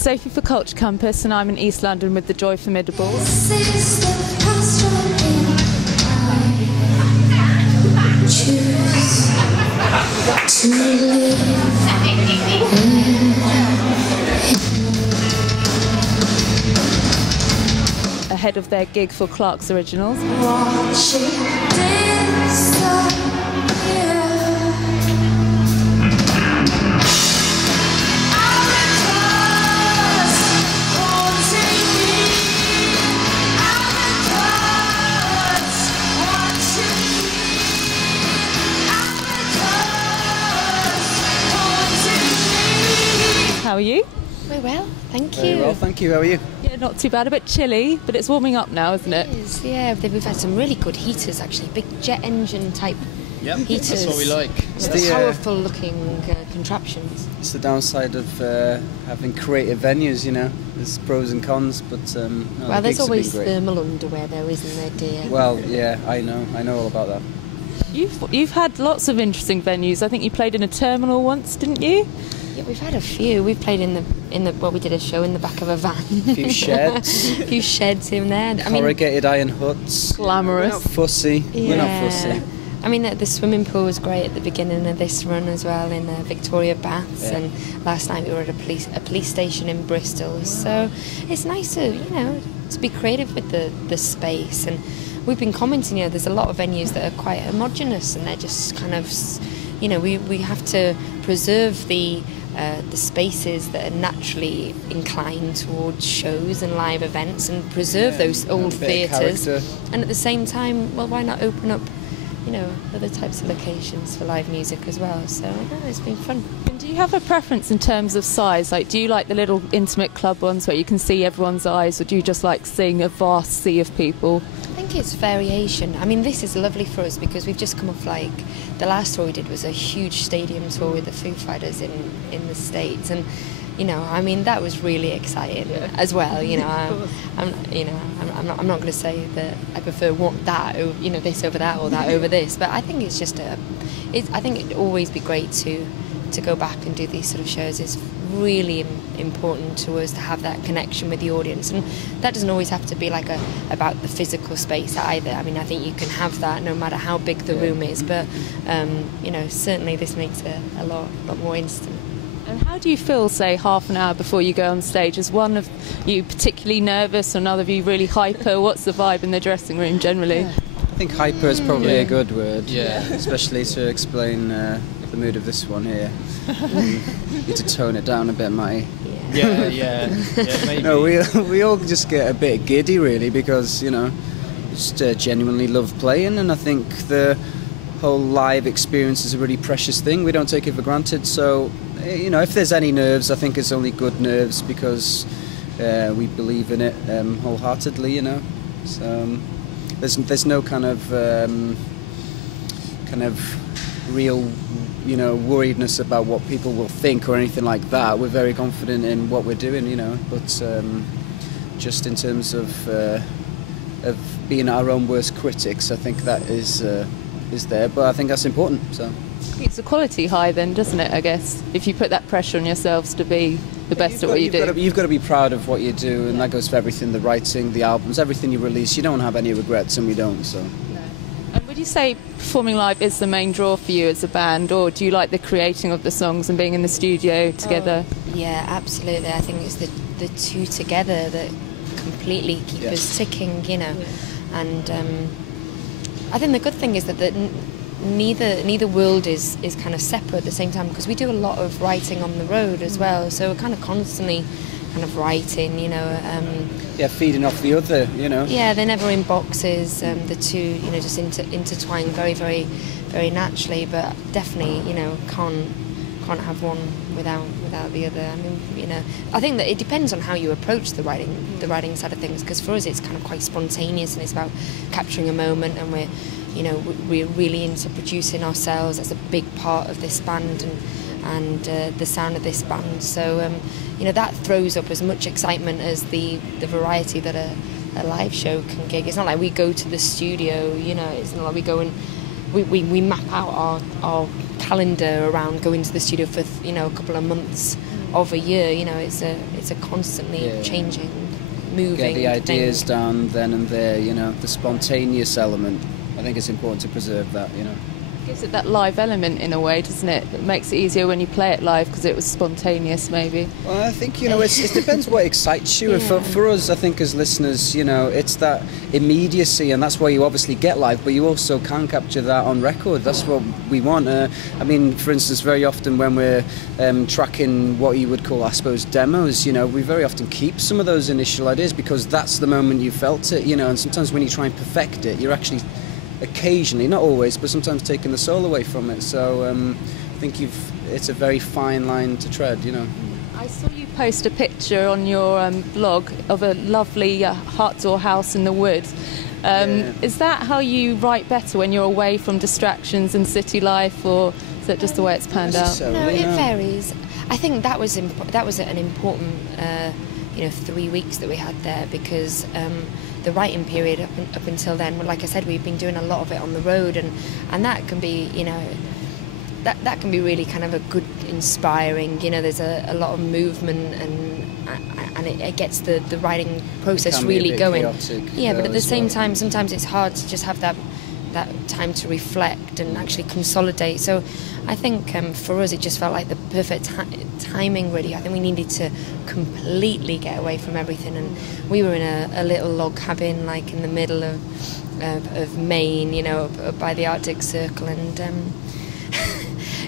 It's Sophie for Culture Campus, and I'm in East London with the Joy Formidable. Ahead of their gig for Clark's Originals. How are you? Very well, thank you. Very well, thank you. How are you? Yeah, not too bad. A bit chilly, but it's warming up now, isn't it? It is, yeah. We've had some really good heaters, actually. Big jet engine type heaters. That's what we like. It's the powerful looking contraptions. It's the downside of having creative venues, you know. There's pros and cons, but no, well, there's always thermal underwear, though, isn't there, dear? Well, yeah, I know all about that. You've had lots of interesting venues. I think you played in a terminal once, didn't you? Yeah, we've had a few. We've played in the well, we did a show in the back of a van. A few sheds. A few sheds in there. Corrugated iron huts. Glamorous. We're not fussy. Yeah. We're not fussy. I mean, the swimming pool was great at the beginning of this run as well, in Victoria Baths, and last night we were at a police station in Bristol. So it's nice to, to be creative with the space. And we've been commenting, there's a lot of venues that are quite homogenous, and they're just kind of, we have to preserve the spaces that are naturally inclined towards shows and live events, and preserve those old theatres. And at the same time, well, why not open up other types of locations for live music as well? So it's been fun. And do you have a preference in terms of size? Like, do you like the little intimate club ones where you can see everyone's eyes, or do you just like seeing a vast sea of people? I think it's variation. I mean, this is lovely for us because we've just come off, like, the last tour we did was a huge stadium tour with the Foo Fighters in the States, and that was really exciting as well. I'm not going to say that I prefer that, this over that or that over this, but I think it's just I think it'd always be great to go back and do these sort of shows. It's really important to us to have that connection with the audience, and that doesn't always have to be about the physical space either. I mean, I think you can have that no matter how big the room is, but certainly this makes it a lot more instant. And how do you feel, say, half an hour before you go on stage? Is one of you particularly nervous, or another of you really hyper? What's the vibe in the dressing room generally? I think hyper is probably a good word, especially to explain the mood of this one here. Need to tone it down a bit, Matty. Yeah, maybe. No, we all just get a bit giddy, really, because, just genuinely love playing, and I think the whole live experience is a really precious thing. We don't take it for granted, so if there's any nerves, I think it's only good nerves, because we believe in it wholeheartedly. So there's no kind of real worriedness about what people will think or anything like that. We're very confident in what we're doing, but just in terms of being our own worst critics, I think that is there, but I think that's important. So it's a quality high then, doesn't it, I guess, if you put that pressure on yourselves to be the best at what you do. You've got to be proud of what you do, and that goes for everything, the writing, the albums, everything you release. You don't have any regrets, and we don't. So. And would you say performing live is the main draw for you as a band, or do you like the creating of the songs and being in the studio together? Yeah, absolutely. I think it's the two together that completely keep us ticking, and I think the good thing is that neither world is kind of separate at the same time, because we do a lot of writing on the road as well, so we're kind of constantly kind of writing, feeding off the other, Yeah, they're never in boxes. The two, just intertwine very, very, very naturally, but definitely, can't have one without the other. I mean, I think that it depends on how you approach the writing side of things, because for us it's kind of quite spontaneous, and it's about capturing a moment, and we're really into producing ourselves. That's a big part of this band and the sound of this band. So that throws up as much excitement as the variety that a live show can gig. It's not like we go to the studio, it's not like we go and we map out our calendar around going to the studio for a couple of months of a year. You know, it's a constantly changing, moving. Get the ideas thing. down then and there. You know, the spontaneous element. I think it's important to preserve that. You know. Gives it that live element in a way, doesn't it? It makes it easier when you play it live because it was spontaneous, maybe. Well, I think, you know, it depends what excites you. Yeah. For us, I think as listeners, you know, it's that immediacy, and that's why you obviously get live, but you also can capture that on record. That's what we want. I mean, for instance, very often when we're tracking what you would call, I suppose, demos, you know, we very often keep some of those initial ideas because that's the moment you felt it, you know, and sometimes when you try and perfect it, you're actually occasionally, not always, but sometimes taking the soul away from it. So I think it's a very fine line to tread, you know. I saw you post a picture on your blog of a lovely Heartdoor house in the woods. Is that how you write better when you're away from distractions and city life, or is that just the way it's panned out? No, it varies. I think that was an important 3 weeks that we had there, because the writing period up until then, well, like I said, we've been doing a lot of it on the road, and that can be, you know, that can be really kind of a good, inspiring, you know, there's a lot of movement, and it gets the writing process really going. Yeah, but at the same time, sometimes it's hard to just have that time to reflect and actually consolidate. So I think for us it just felt like the perfect timing, really. I think we needed to completely get away from everything, and we were in a little log cabin like in the middle of Maine, you know, up by the Arctic Circle, and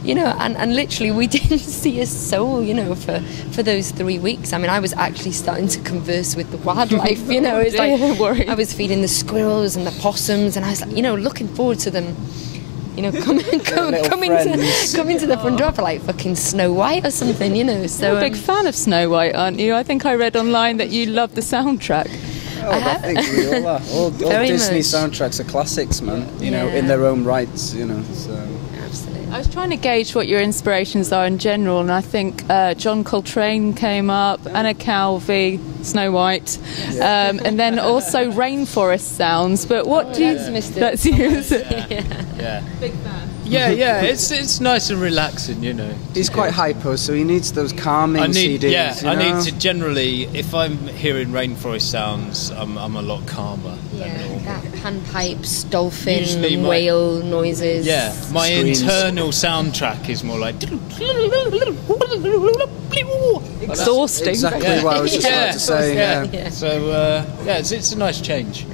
you know, and literally we didn't see a soul, you know, for those 3 weeks. I mean, I was actually starting to converse with the wildlife, you know. It's like I was feeding the squirrels and the possums, and I was like, you know, looking forward to them, you know, coming to the front door for like fucking Snow White or something, you know. So you're a big fan of Snow White, aren't you? I think I read online that you love the soundtrack. Oh, I think we all are. All Disney soundtracks are classics, man. You know, in their own rights, you know. So. I was trying to gauge what your inspirations are in general, and I think John Coltrane came up, Anna Calvi, Snow White, and then also rainforest sounds. But what do you... That's you. Yeah. Big fan. Yeah, it's nice and relaxing, you know. He's quite hypo, so he needs those calming CDs. Yeah, you know? I need to generally, if I'm hearing rainforest sounds, I'm a lot calmer than normal. That panpipes, dolphin, whale noises. Yeah, my screams. internal soundtrack is more like... Exhausting. Exactly what I was just about to say. Yeah. So, it's a nice change.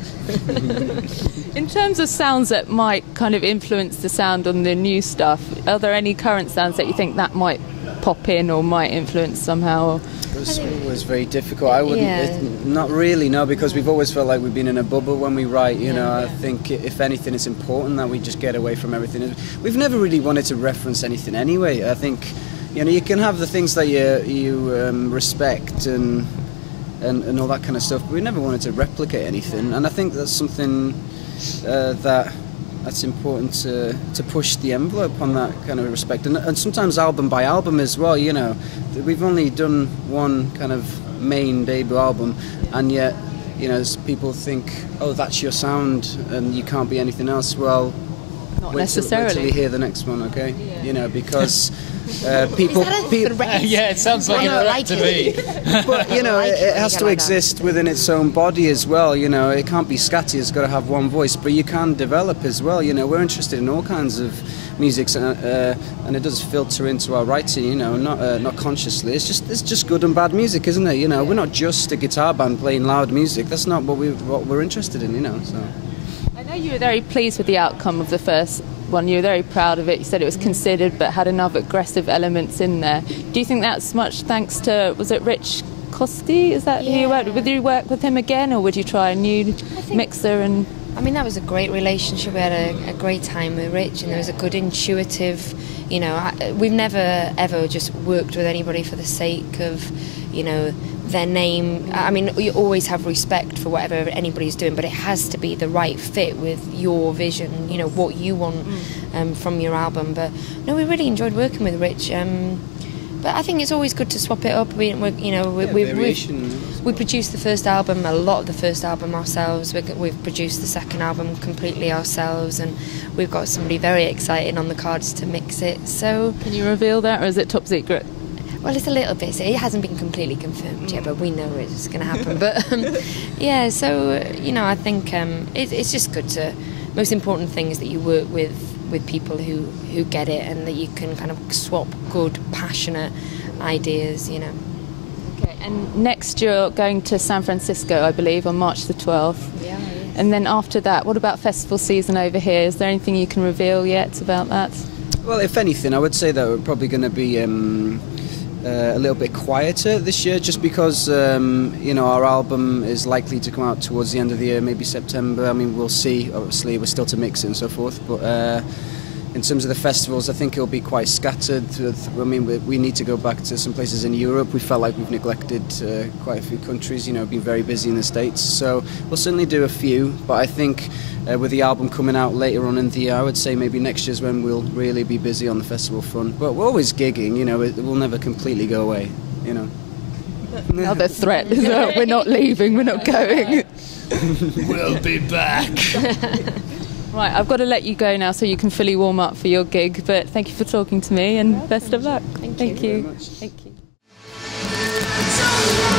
In terms of sounds that might kind of influence the sound on the new stuff, are there any current sounds that you think that might pop in or might influence somehow? It was very difficult. I wouldn't, not really, no, because we've always felt like we've been in a bubble when we write, you know. I think if anything, it's important that we just get away from everything. We've never really wanted to reference anything anyway. I think, you know, you can have the things that you respect and all that kind of stuff, but we never wanted to replicate anything, and I think that's something that's important to push the envelope on that kind of respect, and sometimes album by album as well, you know. We've only done one kind of main debut album, and yet, you know, people think, oh, that's your sound and you can't be anything else. Well, not wait necessarily. till you hear the next one, okay? You know, because people... Yeah, it sounds like a threat to me. But, you know, it has to exist within its own body as well, you know. It can't be scatty, it's got to have one voice, but you can develop as well, you know. We're interested in all kinds of music, and it does filter into our writing, you know, not consciously. It's just good and bad music, isn't it? You know, we're not just a guitar band playing loud music. That's not what we're interested in, you know, so... I know you were very pleased with the outcome of the first one. You were very proud of it. You said it was considered but had enough aggressive elements in there. Do you think that's much thanks to, was it Rich Costi? Is that who you worked with? Would you work with him again, or would you try a new mixer? And I mean, that was a great relationship. We had a great time with Rich, and there was a good intuitive, you know, we've never ever just worked with anybody for the sake of, you know, their name. I mean, you always have respect for whatever anybody's doing, but it has to be the right fit with your vision, you know, what you want from your album. But no, we really enjoyed working with Rich. But I think it's always good to swap it up. We produced the first album, a lot of the first album ourselves. We've produced the second album completely ourselves, and we've got somebody very exciting on the cards to mix it. So, can you reveal that, or is it top secret? Well, it's a little bit. It hasn't been completely confirmed yet, but we know it's going to happen. But yeah, so I think it's just good to. Most important thing is that you work with people who get it, and that you can kind of swap good, passionate ideas. Okay, and next you're going to San Francisco, I believe, on March the 12th. Yeah. And then after that, what about festival season over here? Is there anything you can reveal yet about that? Well, if anything, I would say that we're probably going to be a little bit quieter this year, just because our album is likely to come out towards the end of the year, maybe September. I mean, we'll see. Obviously, we're still to mix it and so forth, but in terms of the festivals, I think it'll be quite scattered. I mean, we need to go back to some places in Europe. We felt like we've neglected quite a few countries, been very busy in the States. So we'll certainly do a few, but I think with the album coming out later on in the year, I would say maybe next year's when we'll really be busy on the festival front. But we're always gigging, it will never completely go away, Another threat is that we're not leaving, we're not going. We'll be back. Right, I've got to let you go now so you can fully warm up for your gig, but thank you for talking to me and best of luck. Thank you. Thank you. Thank you very much. Thank you.